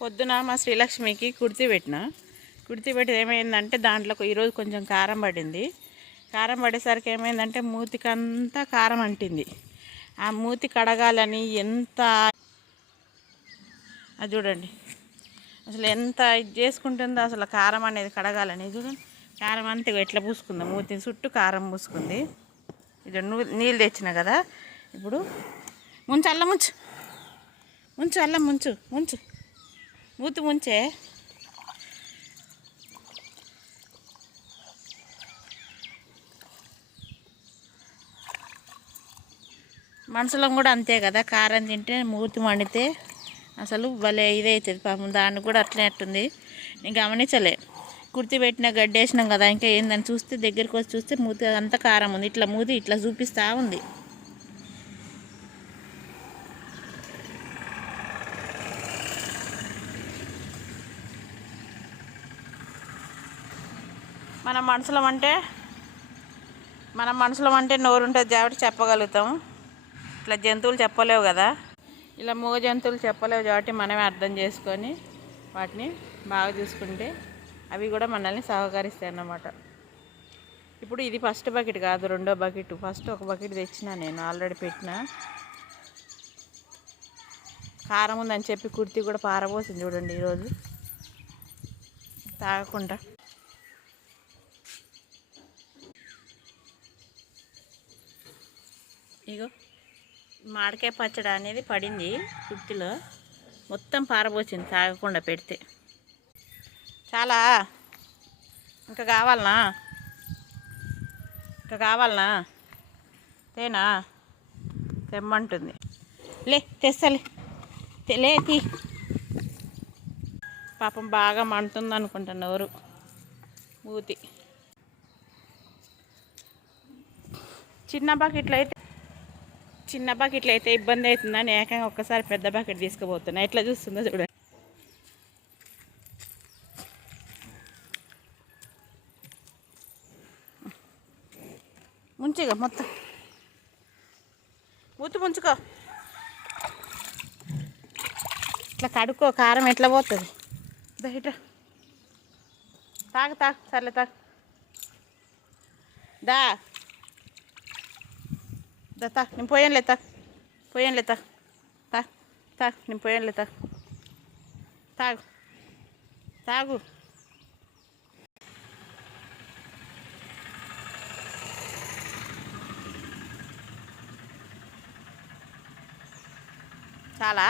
పొద్దున మా శ్రీలక్ష్మికి కుర్తి పెట్టిన. కుర్తి పెట్టి ఏమైందంటే దాంట్లో ఈరోజు కొంచెం కారం పడింది. కారం పడేసరికి ఏమైందంటే మూతికంతా కారం అంటింది. ఆ మూతి కడగాలని ఎంత అది చూడండి. అసలు ఎంత ఇది చేసుకుంటుందో అసలు కారం అనేది కడగాలని. చూడండి. కారం అంతా ఎట్లా పూసుకుందాం పూసుకుంది. మూతి చుట్టూ కారం పూసుకుంది. ఇది నూ- నీళ్ళు తెచ్చిన కదా. ఇప్పుడు ముంచు అల్లం ముంచు. ముంచు అల్లం ముంచు ముంచు. మూతి ముంచే మనసులో కూడా అంతే కదా కారం తింటే మూతి మండితే అసలు భలే ఇదవుతుంది పాపం దాన్ని కూడా అట్లనే అట్టుంది. నేను గమనించలే. కుర్తి పెట్టిన గడ్డేసినాం కదా ఇంకా ఏందని చూస్తే దగ్గరికి వచ్చి చూస్తే మూతి అంతా కారం ఉంది. ఇట్లా మూతి ఇట్లా చూపిస్తూ ఉంది. మన మనసులో అంటే మన మనసులో అంటే నోరు ఉంటుంది కాబట్టి చెప్పగలుగుతాం. ఇట్లా జంతువులు చెప్పలేవు కదా. ఇలా మూగ జంతువులు చెప్పలేవు కాబట్టి మనమే అర్థం చేసుకొని వాటిని బాగా చూసుకుంటే అవి కూడా మనల్ని సహకరిస్తాయి అన్నమాట. ఇప్పుడు ఇది ఫస్ట్ బకెట్ కాదు రెండో బకెట్ ఫస్ట్ ఒక బకెట్ తెచ్చిన నేను ఆల్రెడీ పెట్టిన. కారం ఉందని చెప్పి కుర్తి కూడా పారబోసింది చూడండి ఈరోజు. తాగకుండా. ఇగో మామిడికాయ పచ్చడి అనేది పడింది కుర్తిలో మొత్తం పారబోసింది తాగకుండా పెడితే. చాలా ఇంకా కావాలనా? ఇంకా కావాలనా? తేనా? తెమ్మంటుంది. లే తెస్తలే. తె- లే తీ. పాపం బాగా మండుతుంది అనుకుంటాను నోరు. మూతి. చిన్న బకెట్లు అయితే చిన్న బకెట్లు అయితే ఇబ్బంది అవుతుందని ఏకంగా ఒక్కసారి పెద్ద బకెట్ తీసుకుపోతున్నా. ఎట్లా చూస్తుందో చూడండి. ముంచిగా మొత్తం. మూతి ముంచుకో. ఇట్లా కడుక్కో కారం ఎట్లా పోతుంది? బయట. తాగు తాగు సర్లే తాగు. దా. దా తా నేను పోయానులే తా పోయానులే తా తా తా నేను పోయానులే తా తాగు తాగు చాలా